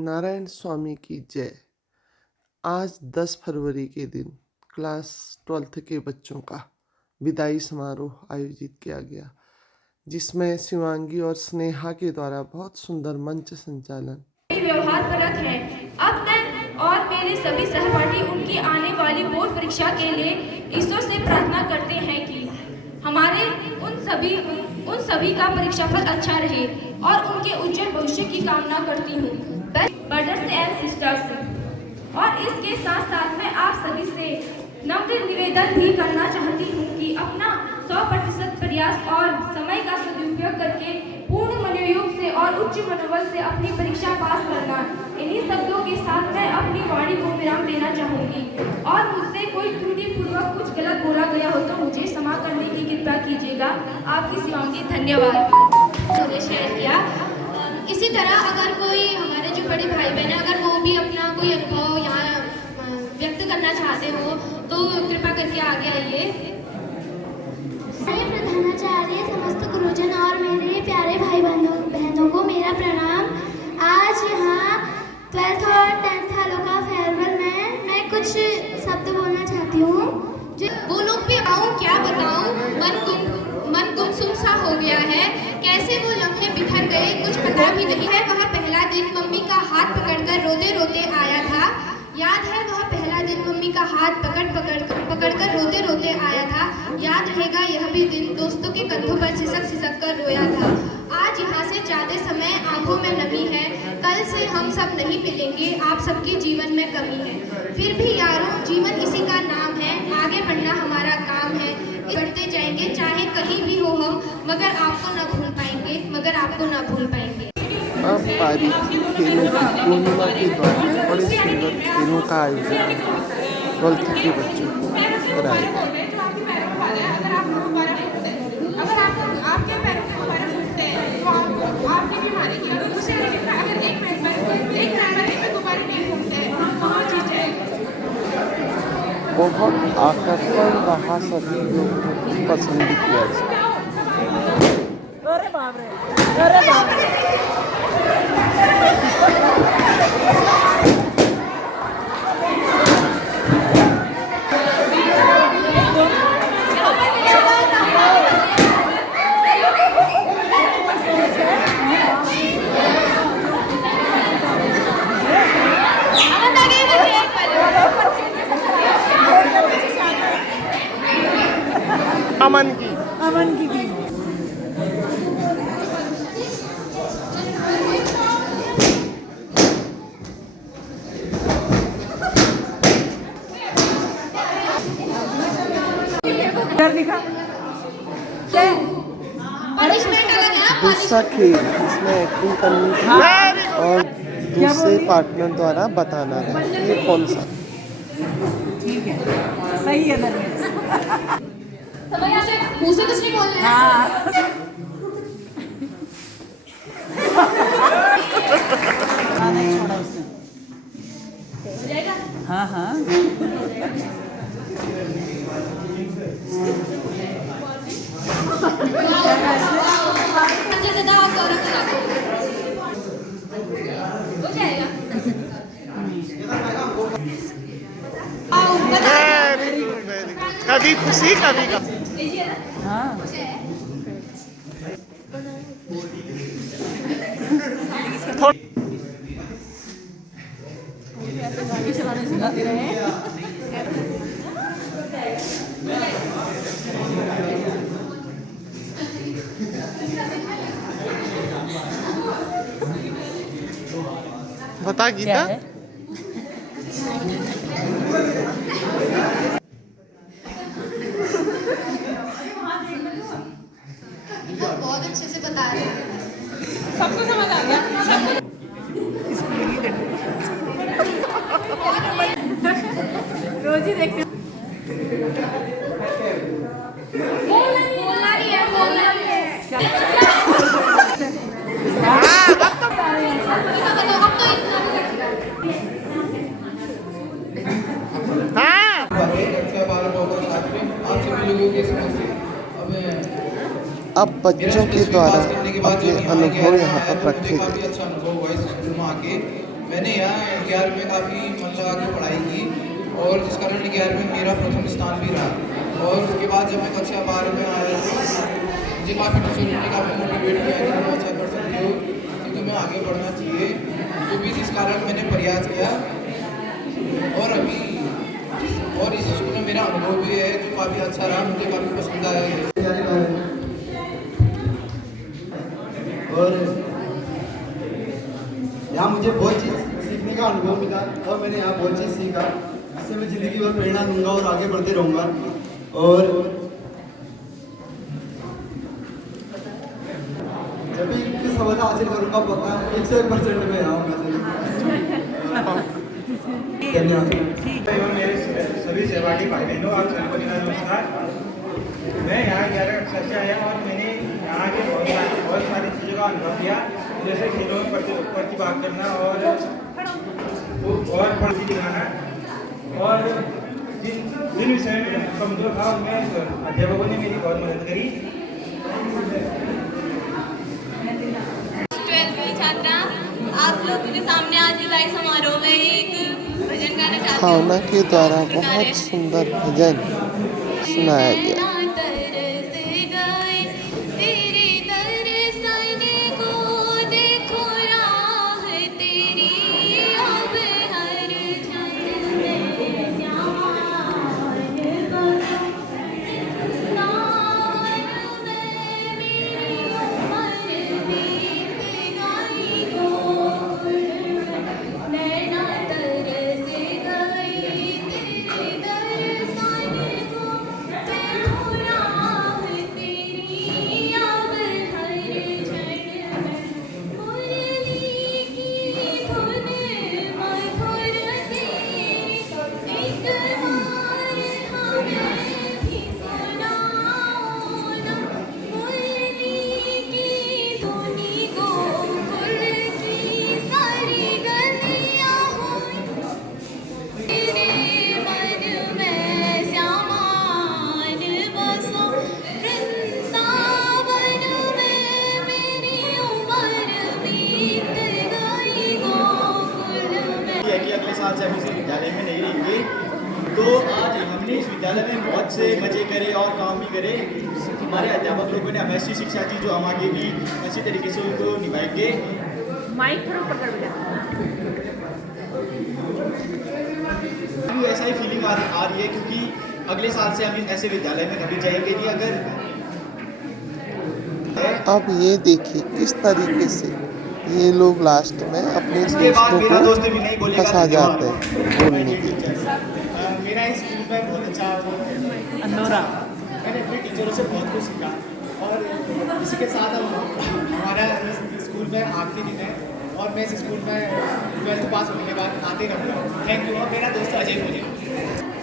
नारायण स्वामी की जय। आज 10 फरवरी के दिन क्लास 12th के बच्चों का विदाई समारोह आयोजित किया गया, जिसमें शिवांगी और स्नेहा के द्वारा बहुत सुंदर मंच संचालन। व्यवहार परक है। अब मैं और मेरे सभी सहपाठी उनकी आने वाली बोर्ड परीक्षा के लिए ईश्वर से प्रार्थना करते हैं कि हमारे उन सभी का परीक्षाफल अच्छा रहे और उनके उज्जवल भविष्य की कामना करती हूँ। ब्रदर्स एंड सिस्टर्स, और इसके साथ साथ मैं आप सभी से नम्र निवेदन भी करना चाहती हूँ कि अपना 100% प्रयास और समय का सदुपयोग करके पूर्ण मनोयोग से और उच्च मनोबल से अपनी परीक्षा पास करना। इन्हीं शब्दों के साथ मैं अपनी वाणी को विराम देना चाहूँगी और मुझसे कोई त्रुटिपूर्वक कुछ गलत बोला गया हो तो मुझे क्षमा करने की कृपा कीजिएगा। आपकी शिवांगी। धन्यवाद। उन्होंने शेयर किया। इसी तरह अगर कोई हमारे जो बड़े भाई बहन हैं, अगर वो भी अपना कोई अनुभव यहाँ व्यक्त करना चाहते हो तो कृपा करके आगे आइए। प्रधानाचार्य, समस्त गुरुजन और मेरे प्यारे भाई बहनों को मेरा प्रणाम। आज यहाँ 12th और 10th वालों का फेयरवेल में मैं कुछ शब्द बोलना चाहती हूँ। वो लोग भी आऊँ क्या बताऊँ, मन गुमसुम सा हो गया है। कैसे वो लम्हे बिखर गए कुछ पता भी नहीं है। वह पहला दिन मम्मी का हाथ पकड़कर रोते रोते आया था। याद है वह पहला दिन मम्मी का हाथ पकड़कर रोते रोते आया था। याद रहेगा यह भी दिन दोस्तों के कंधों पर सिसक कर रोया था। आज यहाँ से जाते समय आंखों में नमी है। कल से हम सब नहीं मिलेंगे, आप सबके जीवन में कमी है। फिर भी यारों, जीवन इसी का नाम है, आगे बढ़ना हमारा काम है। बढ़ते जाएंगे चाहे कहीं भी हो हम, मगर आपको न भूल पाएंगे। अब पारी खेलों की पूर्णिमा के द्वारा बड़े सुंदर खेलों का आयोजन 12th के बच्चों को कराया। बहुत आकर्षण रहा, सभी लोगों को पसंद किया जाए। अमन की भी दूसरा खेल इसमें एक्टिंग करनी थी और दूसरे पार्टनर द्वारा बताना है ये कौन सा। ठीक है, सही है। मुँह से कुछ नहीं बोलना है। नहीं छोड़ा उसने। हाँ हाँ। कभी खुशी कभी गम। हाँ। बता गीता। बहुत अच्छे से बता रहे हैं। सबको समझ आ गया। रोज ही देखते। बोलना नहीं है। अब बच्चों के द्वारा अपने अनुभव यहाँ पर रखे गए। अच्छा अनुभव हुआ इस स्कूल में आके, मैंने यहाँ 11वीं में काफ़ी मन लगा के पढ़ाई की और जिस कारण 11वीं में मेरा प्रथम स्थान भी रहा। और उसके बाद जब मैं कक्षा 12 में आया तो मुझे काफ़ी टीचरों ने काफ़ी मोटिवेट किया कि तुम अच्छा कर सकते हो, कि तुम्हें आगे बढ़ना चाहिए। तो भी जिस कारण मैंने प्रयास किया और इस स्कूल में मेरा अनुभव भी है जो काफ़ी अच्छा रहा, मुझे काफ़ी पसंद आया। और यहाँ मुझे बहुत चीज़ सीखने का अनुभव मिला और मैंने यहाँ बहुत चीज़ सीखा, जिससे मैं ज़िंदगी भर प्रेरणा लूँगा और आगे बढ़ते रहूँगा। और जब भी कुछ सफलता हासिल करूँगा पक्का 101% में आऊँगा। धन्यवाद। मेरे सभी सहपाठी भाई बहनों और गणपति नमस्कार। मैं यहाँ 11 कक्षा से आया और मैंने यहाँ के बहुत सारी चीज़ों का अनुभव किया, जैसे खेलों में प्रतिभाग करना और पढ़ती दिखाना। और जिन विषय में कमजोर था उनमें अध्यापकों ने मेरी बहुत मदद करी। 12th की छात्रा, आप लोगों के सामने आज विदाई समारोह में एक भजन गाना चाहती हूँ। भावना के द्वारा बहुत सुंदर भजन सुनाया गया। साल से हम इस विद्यालय में नहीं रहेंगे, तो आज हमने इस विद्यालय में बहुत से मजे करे और काम भी करे। हमारे अध्यापक लोगों ने हमें ऐसी शिक्षा दी जो हम आगे भी अच्छी तरीके से उनको निभाएंगे। माइक थोड़ा पकड़ लिया। अभी ऐसा ही फीलिंग आ रही है, क्योंकि अगले साल से हम ऐसे विद्यालय में कभी जाएंगे नहीं। अगर अब ये देखिए किस तरीके से ये लोग लास्ट में अपने दोस्तों को फंसा जाते हैं बोलने के लिए। मेरा इस स्कूल में बहुत अच्छा अंदोरा मैंने अपने टीचरों से बहुत कुछ सीखा, और इसी के साथ हमारा स्कूल में आखिरी दिन है और मैं इस स्कूल में 12th पास होने के बाद आते रहूँगा। Thank you. और मेरा दोस्त अजय बोले।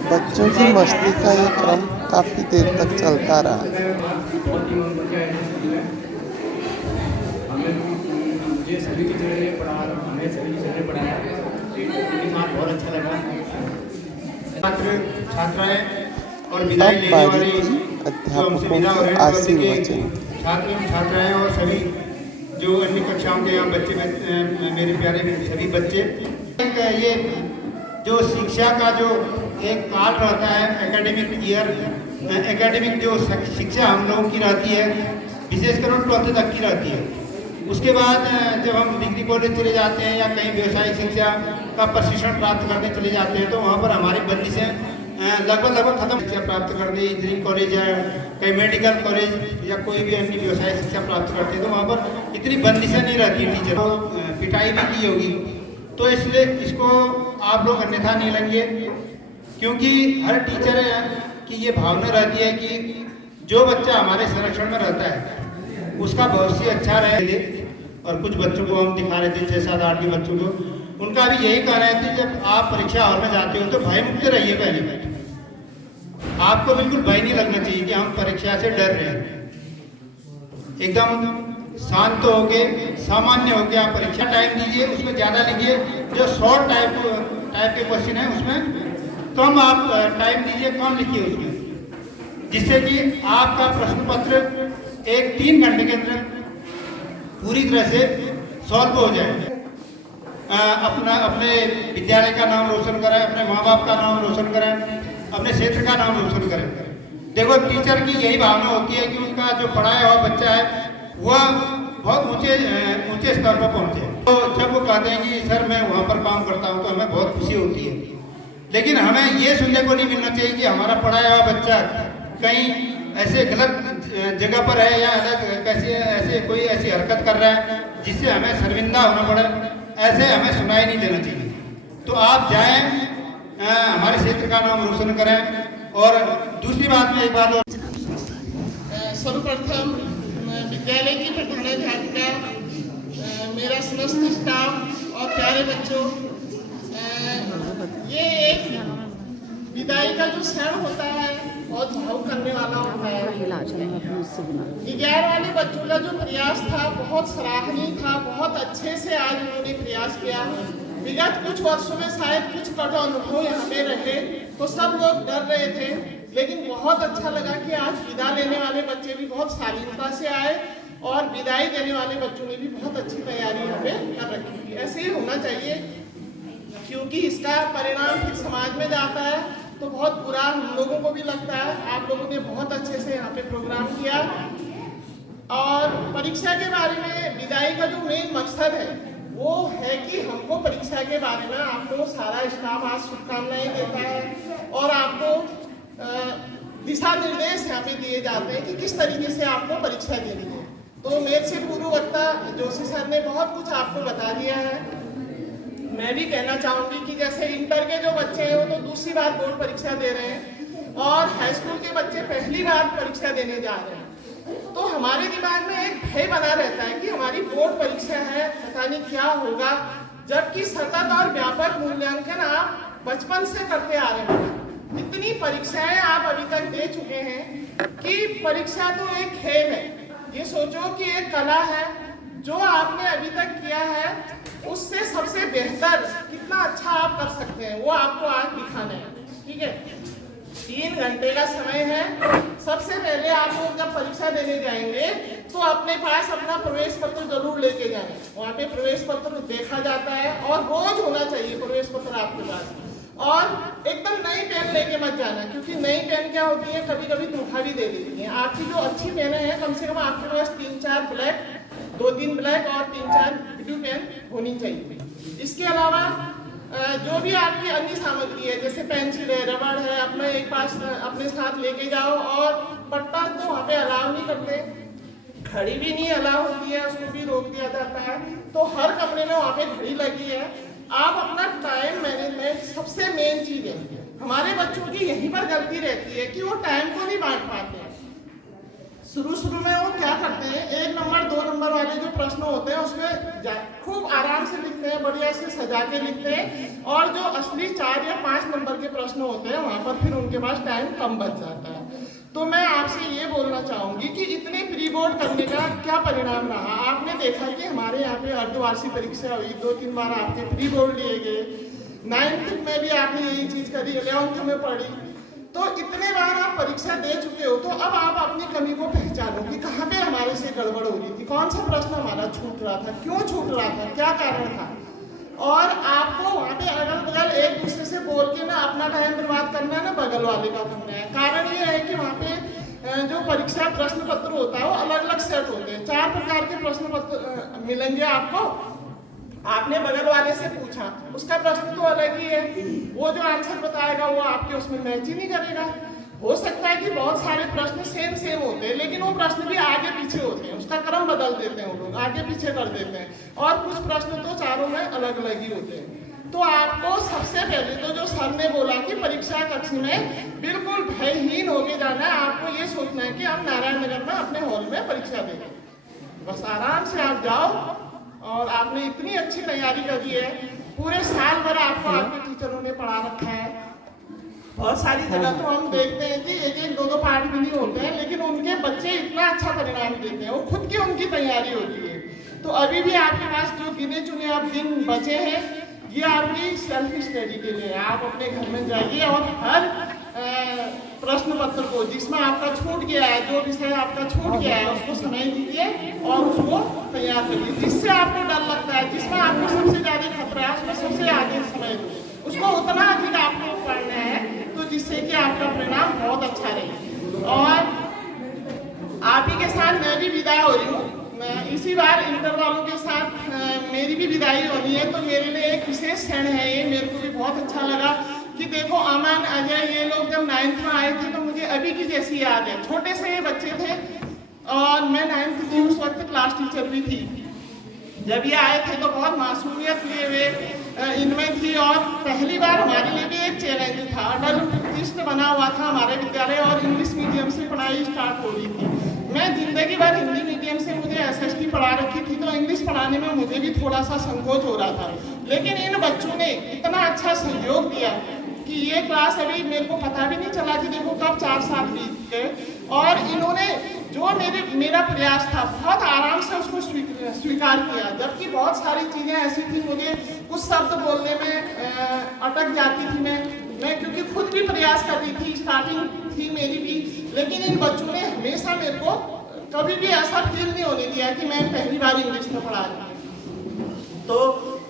बच्चों की मस्ती का ये क्रम काफ़ी देर तक चलता रहा। मुझे सभी टीचरों ने पढ़ा, हमें सभी टीचरों ने पढ़ाया, उनके साथ बहुत अच्छा लगा। छात्र छात्राएं और विदाई लेने वाले अध्यापकों के आशीर्वचन। छात्र छात्राएं और सभी जो अन्य कक्षाओं के यहाँ बच्चे, मेरे प्यारे सभी बच्चे, ये जो शिक्षा का जो एक काल रहता है, एकेडमिक ईयर, एकेडमिक जो शिक्षा हम लोगों की रहती है, विशेषकर 12th तक की रहती है। उसके बाद जब हम डिग्री कॉलेज चले जाते हैं या कहीं व्यवसायिक शिक्षा का प्रशिक्षण प्राप्त करने चले जाते हैं, तो वहाँ पर हमारी बंदिशें लगभग खत्म। शिक्षा प्राप्त करने इंजीनियरिंग कॉलेज है, कहीं मेडिकल कॉलेज या कोई भी अन्य व्यवसायिक शिक्षा प्राप्त करते हैं, तो वहाँ पर इतनी बंदिशें नहीं रहती। टीचर को पिटाई भी की होगी, तो इसलिए इसको आप लोग अन्यथा नहीं लेंगे, क्योंकि हर टीचर की ये भावना रहती है कि जो बच्चा हमारे संरक्षण में रहता है उसका भविष्य अच्छा रहे। और कुछ बच्चों को हम दिखा रहे थे, 6, 7, 8 के बच्चों को, उनका भी यही कह रहे थे जब आप परीक्षा हॉल में जाते हो तो भय मुक्त रहिए। पहले आपको बिल्कुल भय नहीं लगना चाहिए कि हम परीक्षा से डर रहे हैं। एकदम शांत होके, सामान्य होके आप परीक्षा टाइम दीजिए, उसमें ज़्यादा लिखिए। जो शॉर्ट टाइप के क्वेश्चन है उसमें कम आप टाइम दीजिए, कम लिखिए उसमें, जिससे कि आपका प्रश्न पत्र 3 घंटे के अंदर पूरी तरह से सॉल्व हो जाए। अपने विद्यालय का नाम रोशन करें, अपने माँ बाप का नाम रोशन करें, अपने क्षेत्र का नाम रोशन करें। देखो टीचर की यही भावना होती है कि उनका जो पढ़ाया हुआ बच्चा है वह बहुत ऊंचे स्तर पर पहुंचे। तो जब वो कहते हैं कि सर मैं वहाँ पर काम करता हूँ तो हमें बहुत खुशी होती है। लेकिन हमें ये सुनने को नहीं मिलना चाहिए कि हमारा पढ़ाया हुआ बच्चा कहीं ऐसे गलत जगह पर है या अलग कैसे ऐसे कोई ऐसी हरकत कर रहा है जिससे हमें शर्मिंदा होना पड़े, ऐसे हमें सुनाई नहीं देना चाहिए। तो आप जाएं, हमारे क्षेत्र का नाम रोशन करें। और दूसरी बात में एक बात और, सर्वप्रथम विद्यालय की प्रधानाध्यापिका, मेरा समस्त स्टाफ और प्यारे बच्चों, ये एक विदाई का जो क्षण होता है बहुत भावुक करने वाला होता है। 11 वाले बच्चों का जो प्रयास था बहुत सराहनीय था, बहुत अच्छे से आज उन्होंने प्रयास किया। विगत कुछ वर्षों में शायद कुछ कट अनुभव यहाँ पे रहे तो सब लोग डर रहे थे, लेकिन बहुत अच्छा लगा कि आज विदा लेने वाले बच्चे भी बहुत शालीनता से आए और विदाई देने वाले बच्चों ने भी बहुत अच्छी तैयारी यहाँ पे कर रखी थी। ऐसे ही होना चाहिए, क्योंकि इसका परिणाम फिर समाज में जाता है तो बहुत बुरा हम लोगों को भी लगता है। आप लोगों ने बहुत अच्छे से यहाँ पे प्रोग्राम किया। और परीक्षा के बारे में विदाई का जो मेन मकसद है वो है कि हमको परीक्षा के बारे में आपको सारा स्टाफ आज शुभकामनाएं देता है और आपको दिशा निर्देश यहाँ पे दिए जाते हैं कि किस तरीके से आपको परीक्षा देनी है। तो मेरे से पूर्व वक्ता जोशी सर ने बहुत कुछ आपको बता दिया है। मैं भी कहना चाहूँगी कि जैसे इंटर के जो बच्चे हैं वो तो दूसरी बार बोर्ड परीक्षा दे रहे हैं और हाई स्कूल के बच्चे पहली बार परीक्षा देने जा रहे हैं, तो हमारे दिमाग में एक भय बना रहता है कि हमारी बोर्ड परीक्षा है, पता नहीं क्या होगा, जबकि सतत और व्यापक मूल्यांकन आप बचपन से करते आ रहे हैं। इतनी परीक्षाएं आप अभी तक दे चुके हैं कि परीक्षा तो एक खेल है, ये सोचो कि एक कला है। जो आपने अभी तक किया है उससे सबसे बेहतर कितना अच्छा आप कर सकते हैं वो आपको आज दिखाना है। ठीक है, 3 घंटे का समय है। सबसे पहले आप लोग जब परीक्षा देने जाएंगे तो अपने पास अपना प्रवेश पत्र जरूर लेके जाएं। वहाँ पे प्रवेश पत्र देखा जाता है और रोज होना चाहिए प्रवेश पत्र आपके पास। और एकदम नई पेन लेके मत जाना, क्योंकि नई पेन क्या होती है कभी कभी धोखा भी दे देती है। आपकी जो अच्छी पेनें हैं कम से कम आपके पास 3-4 ब्लैक, 2-3 ब्लैक और 3-4 ब्लू पेन होनी चाहिए। इसके अलावा जो भी आपकी अन्य सामग्री है जैसे पेंसिल है, रबड़ है, अपने एक पास अपने साथ लेके जाओ। और पट्टा तो वहाँ पे अलाउ नहीं करते, घड़ी भी नहीं अलाउ होती है, उसको भी रोक दिया जाता है। तो हर कमरे में वहाँ पे घड़ी लगी है। आप अपना टाइम मैनेजमेंट सबसे मेन चीज है। हमारे बच्चों की यहीं पर गलती रहती है कि वो टाइम को नहीं बांट पाते हैं। शुरू में वो क्या करते हैं, 1 नंबर 2 नंबर वाले जो प्रश्न होते हैं उसमें खूब आराम से लिखते हैं, बढ़िया से सजा के लिखते हैं। और जो असली 4 या 5 नंबर के प्रश्न होते हैं वहाँ पर फिर उनके पास टाइम कम बच जाता है। तो मैं आपसे ये बोलना चाहूँगी कि इतने प्री बोर्ड करने का क्या परिणाम रहा। आपने देखा कि हमारे यहाँ पे अर्धवार्षिक परीक्षा हुई, 2-3 बार आपके प्री बोर्ड लिए गए। 9th में भी आपने यही चीज़ करी, 11th में पढ़ी। तो इतने बार आप परीक्षा दे चुके हो, तो अब आप अपनी कमी को पहचानो कि कहाँ पे हमारे से गड़बड़ हो रही थी, कौन सा प्रश्न हमारा छूट रहा था, क्यों छूट रहा था, क्या कारण था। और आपको वहाँ पे अगल बगल एक दूसरे से बोल के ना अपना टाइम बर्बाद करना है ना बगल वाले का करना है। कारण ये है कि वहाँ पे जो परीक्षा प्रश्न पत्र होता है वो अलग अलग सेट होते हैं। 4 प्रकार के प्रश्न पत्र मिलेंगे आपको। आपने बगल वाले से पूछा, उसका प्रश्न तो अलग ही है, वो जो आंसर बताएगा वो आपके उसमें मैच ही नहीं करेगा। हो सकता है कि बहुत सारे प्रश्न सेम होते हैं, लेकिन वो प्रश्न भी आगे पीछे होते हैं, उसका क्रम बदल देते हैं वो लोग, आगे पीछे कर देते हैं। और कुछ प्रश्न तो चारों में अलग अलग ही होते हैं। तो आपको सबसे पहले तो जो सर ने बोला कि परीक्षा कक्ष में बिल्कुल भयहीन होके जाना है। आपको ये सोचना है कि आप नारायण नगर में अपने हॉल में परीक्षा देंगे, बस आराम से आप जाओ। और आपने इतनी अच्छी तैयारी कर दी है, पूरे साल भर आपको आपके टीचरों ने पढ़ा रखा है। बहुत सारी जगह तो हम देखते हैं कि 1-2 पार्ट भी नहीं होते हैं, लेकिन उनके बच्चे इतना अच्छा परिणाम देते हैं, वो खुद की उनकी तैयारी होती है। तो अभी भी आपके पास जो गिने चुने आप दिन बचे हैं, ये आपकी सेल्फ स्टडी के लिए। आप अपने घर में जाइए और हर प्रश्न पत्र को, जिसमें आपका छूट गया है, जो विषय आपका छूट गया है उसको समय दीजिए और उसको तैयार करिए। जिससे आपको डर लगता है, जिसमें आपको सबसे ज़्यादा खतरा है, उसमें सबसे आगे समय दो, उसको उतना अधिक आपको पढ़ना है, तो जिससे कि आपका परिणाम बहुत अच्छा रहे। और आप ही के साथ मैं भी विदा हो रही हूँ। इसी बार इंटर वालों के साथ मेरी भी विदाई होनी है, तो मेरे लिए एक विशेष क्षण है ये। मेरे को भी बहुत अच्छा लगा कि देखो अमन, अजय, ये लोग जब 9th में आए थे तो मुझे अभी की जैसी याद है। छोटे से ये बच्चे थे और मैं 9th की उस वक्त क्लास टीचर भी थी। जब ये आए थे तो बहुत मासूमियत लिए हुए इनमें थी, और पहली बार हमारे लिए भी एक चैलेंज था। अटल लिस्ट बना हुआ था हमारे विद्यालय और इंग्लिश मीडियम से पढ़ाई स्टार्ट हो रही थी। मैं जिंदगी भर हिंदी मीडियम से मुझे SST पढ़ा रखी थी, तो इंग्लिश पढ़ाने में मुझे भी थोड़ा सा संकोच हो रहा था। लेकिन इन बच्चों ने इतना अच्छा सहयोग दिया कि ये क्लास अभी मेरे को पता भी नहीं चला कि देखो कब 4 साल बीत गए, और इन्होंने जो मेरा प्रयास था बहुत आराम से उसको स्वीकार किया। जबकि बहुत सारी चीज़ें ऐसी थी, मुझे कुछ शब्द बोलने में अटक जाती थी मैं क्योंकि खुद भी प्रयास कर रही थी, स्टार्टिंग थी मेरी भी। लेकिन इन बच्चों ने हमेशा मेरे को कभी भी ऐसा फील नहीं होने दिया कि मैं पहली बार इंग्लिश में पढ़ा रही हूँ। तो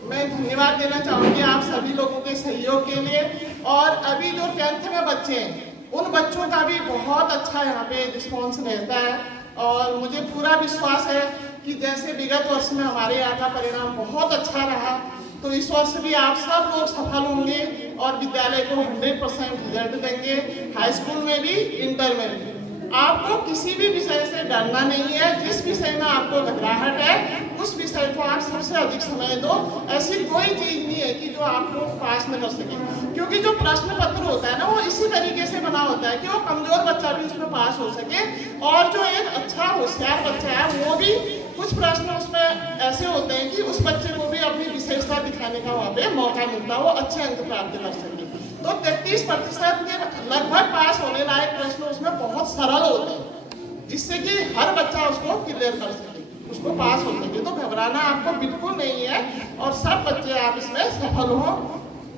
मैं धन्यवाद देना चाहूँगी आप सभी लोगों के सहयोग के लिए। और अभी जो 10th में बच्चे हैं, उन बच्चों का भी बहुत अच्छा यहाँ पे रिस्पॉन्स रहता है, और मुझे पूरा विश्वास है कि जैसे विगत वर्ष में हमारे यहाँ का परिणाम बहुत अच्छा रहा, तो इस वर्ष भी आप सब लोग सफल होंगे और विद्यालय को 100% रिजल्ट देंगे, हाई स्कूल में भी, इंटर में भी। आपको किसी भी विषय से डरना नहीं है। जिस विषय में आपको घबराहट है उस विषय को आप सबसे अधिक समय दो। ऐसी कोई चीज़ नहीं है कि जो आपको पास न कर सके, क्योंकि जो प्रश्न पत्र होता है ना, वो इसी तरीके से बना होता है कि वो कमज़ोर बच्चा भी उसमें पास हो सके, और जो एक अच्छा होशियार बच्चा है वो भी, कुछ प्रश्न उसमें ऐसे होते हैं कि उस बच्चे को भी अपनी विशेषता दिखाने का वहाँ पे मौका मिलता है, वो अच्छे अंक प्राप्त कर सके। तो 33% के लगभग पास होने लायक प्रश्न उसमें बहुत सरल होते हैं, जिससे कि हर बच्चा उसको क्लियर कर सके, उसको पास हो सके। तो घबराना आपको बिल्कुल नहीं है, और सब बच्चे आप इसमें सफल हो।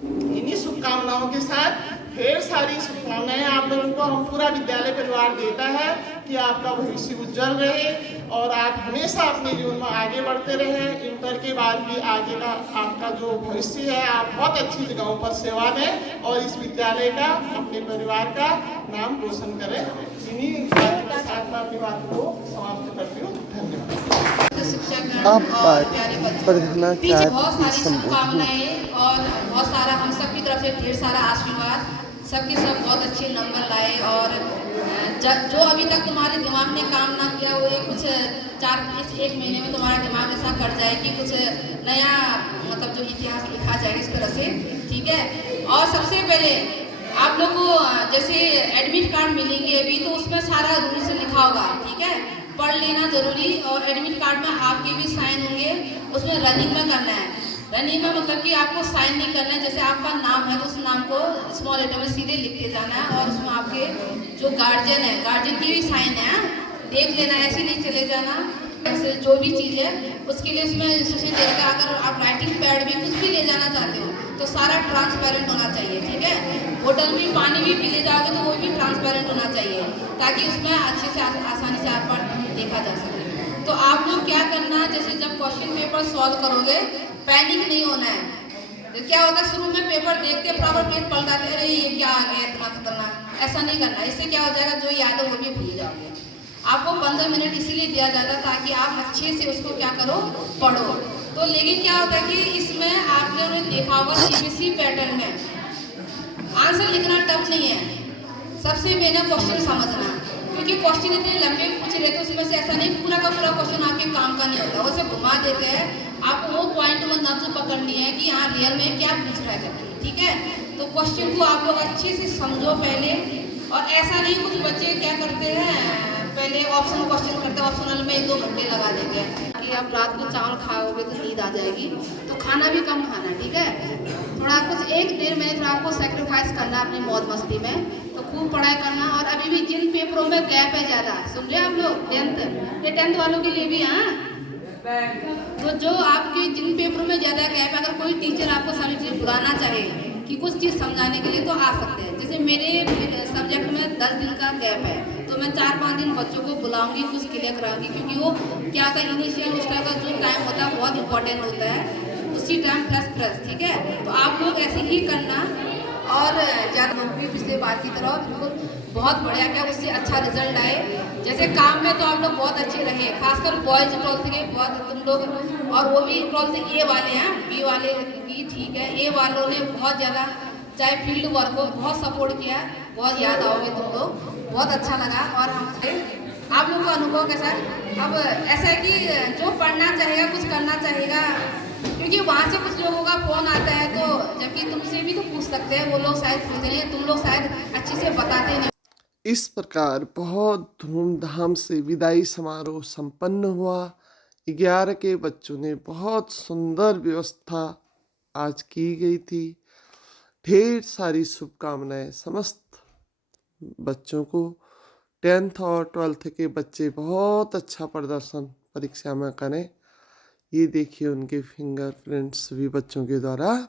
इन्हीं शुभकामनाओं के साथ ढेर सारी शुभकामनाएं आप लोगों को हम पूरा विद्यालय परिवार देता है कि आपका भविष्य उज्जवल रहे और आप हमेशा अपने जीवन में आगे बढ़ते रहें। इंटर के बाद भी आगे का आपका जो भविष्य है, आप बहुत अच्छी जगहों पर सेवा दें और इस विद्यालय का, अपने परिवार का नाम रोशन करें। इन्हीं बातों के साथ मैं अपनी बात को समाप्त करती हूँ। धन्यवाद। आप प्रार्थना पीछे बहुत सारी शुभकामनाएं और बहुत सारा हम सब की तरफ से ढेर सारा आशीर्वाद, सबके सब बहुत अच्छे नंबर लाए, और जो अभी तक तुम्हारे दिमाग ने काम ना किया वो ये कुछ 1 महीने में तुम्हारा दिमाग ऐसा कर जाए कि कुछ नया मतलब जो इतिहास लिखा जाए इस तरह से, ठीक है। और सबसे पहले आप लोग को जैसे एडमिट कार्ड मिलेंगे अभी, तो उसमें सारा रूल्स लिखा होगा, ठीक है, पढ़ लेना जरूरी। और एडमिट कार्ड में आपके भी साइन होंगे, उसमें रनिंग में करना है। रनिंग में मतलब कि आपको साइन नहीं करना है, जैसे आपका नाम है तो उस नाम को स्मॉल लेटर में सीधे लिखते जाना है, और उसमें आपके जो गार्जियन है, गार्जियन की भी साइन है, देख लेना, ऐसे नहीं चले जाना। ऐसे जो भी चीज़ है उसके लिए इसमें इंस्ट्रक्शन दे रखा है। अगर आप राइटिंग पैड भी कुछ भी ले जाना चाहते हो तो सारा ट्रांसपेरेंट होना चाहिए, ठीक है। बोतल भी पानी भी ले जाओगे तो वो भी ट्रांसपेरेंट होना चाहिए, ताकि उसमें अच्छे से आसानी से आप देखा जा सके। तो आप लोग क्या करना, जैसे जब क्वेश्चन पेपर सॉल्व करोगे, पैनिक नहीं होना है। तो क्या होता है, शुरू में पेपर देखते प्रॉपर पेज पलटाते, अरे ये क्या आ गया इतना खतरनाक, ऐसा नहीं करना। इससे क्या हो जाएगा, जो याद है वो भी भूल जाओगे। आपको 15 मिनट इसीलिए दिया जाता है ताकि आप अच्छे से उसको क्या करो, पढ़ो। तो लेकिन क्या होता है कि इसमें आप लोगों ने देखा होगा CBSE पैटर्न में आंसर लिखना टफ नहीं है, सबसे मेन क्वेश्चन समझना, क्योंकि क्वेश्चन इतने लंबे पूछ रहे थे, उसमें से ऐसा नहीं पूरा का पूरा क्वेश्चन आपके काम का नहीं होता, उसे घुमा देते हैं। आपको वो पॉइंट वो नब्ज पकड़नी है कि यहाँ रियल में क्या पूछ रहा है करके, ठीक है। तो क्वेश्चन को आप लोग अच्छे से समझो पहले, और ऐसा नहीं कुछ बच्चे क्या करते हैं, पहले ऑप्शन क्वेश्चन करते हैं, ऑप्शनल में 1-2 घंटे लगा देते हैं कि आप रात को चावल खाओगे तो नींद आ जाएगी, तो खाना भी कम खाना, ठीक है। थोड़ा कुछ 1-1.5 मिनट आपको सेक्रीफाइस करना अपनी मौज मस्ती में, तो खूब पढ़ाई करना। और अभी भी जिन पेपरों में गैप है ज़्यादा, सुन लिया आप लोग, 10th वालों के लिए भी, हाँ, तो जो आपके जिन पेपरों में ज़्यादा गैप है, अगर कोई टीचर आपको सारी चीज़ बुलाना चाहे कि कुछ चीज़ समझाने के लिए तो आ सकते हैं। जैसे मेरे सब्जेक्ट में 10 दिन का गैप है, तो मैं 4-5 दिन बच्चों को बुलाऊंगी, कुछ क्लियर कराऊंगी, क्योंकि वो क्या होता है इनिशियल उसका का जो टाइम होता है बहुत इंपॉर्टेंट होता है, उसी टाइम प्लस ठीक है। तो आप लोग ऐसे ही करना और ज़्यादा नौकरी पिछले बार की तरह बिल्कुल बहुत बढ़िया क्या उससे अच्छा रिजल्ट आए। जैसे काम में तो आप लोग बहुत अच्छे रहे, खासकर बॉयज़ 12th के बहुत तुम लोग, और वो भी 12th ए वाले हैं, बी वाले भी ठीक है, ए वालों ने बहुत ज़्यादा चाहे फील्ड वर्क को बहुत सपोर्ट किया, बहुत याद आओगे तुम लोग, बहुत अच्छा लगा। और हम आप लोग का अनुभव कैसा है? अब ऐसा है कि जो पढ़ना चाहेगा कुछ करना चाहेगा, क्योंकि वहाँ से कुछ लोगों का फ़ोन आता है, तो जबकि तुमसे भी तो पूछ सकते हैं, वो लोग शायद पूछते नहीं, तुम लोग शायद अच्छे से बताते नहीं। इस प्रकार बहुत धूमधाम से विदाई समारोह संपन्न हुआ। 11 के बच्चों ने बहुत सुंदर व्यवस्था आज की गई थी। ढेर सारी शुभकामनाएं समस्त बच्चों को। 10th और 12th के बच्चे बहुत अच्छा प्रदर्शन परीक्षा में करें। ये देखिए उनके फिंगरप्रिंट्स भी बच्चों के द्वारा